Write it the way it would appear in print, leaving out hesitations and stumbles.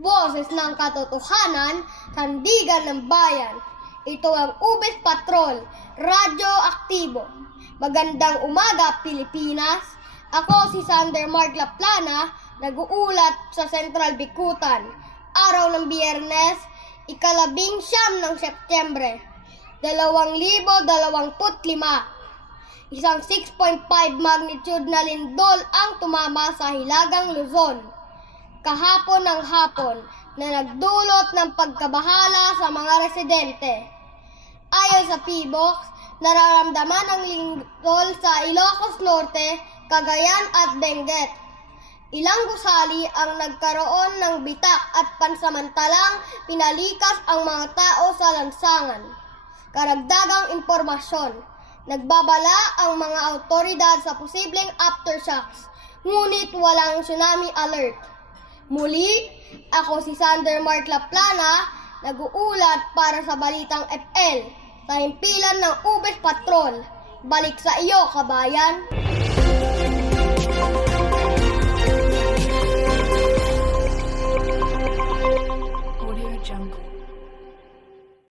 Boses ng katotohanan, sandigan ng bayan. Ito ang Ubes Patrol, Radyo Aktibo. Magandang umaga, Pilipinas. Ako si Sander Mark Laplana, nag-uulat sa Central Bikutan. Araw ng Biyernes, ika-19 ng Setyembre, 2025. Isang 6.5 magnitude na lindol ang tumama sa Hilagang Luzon kahapon ng hapon na nagdulot ng pagkabahala sa mga residente. Ayon sa PBOX, nararamdaman ang lindol sa Ilocos Norte, Cagayan at Benguet. Ilang gusali ang nagkaroon ng bitak at pansamantalang pinalikas ang mga tao sa lansangan. Karagdagang impormasyon, nagbabala ang mga autoridad sa posibleng aftershocks, ngunit walang tsunami alert. Muli, ako si Sander Mark Laplana, nag-uulat para sa Balitang FL, sa himpilan ng Ubes Patrol. Balik sa iyo, kabayan!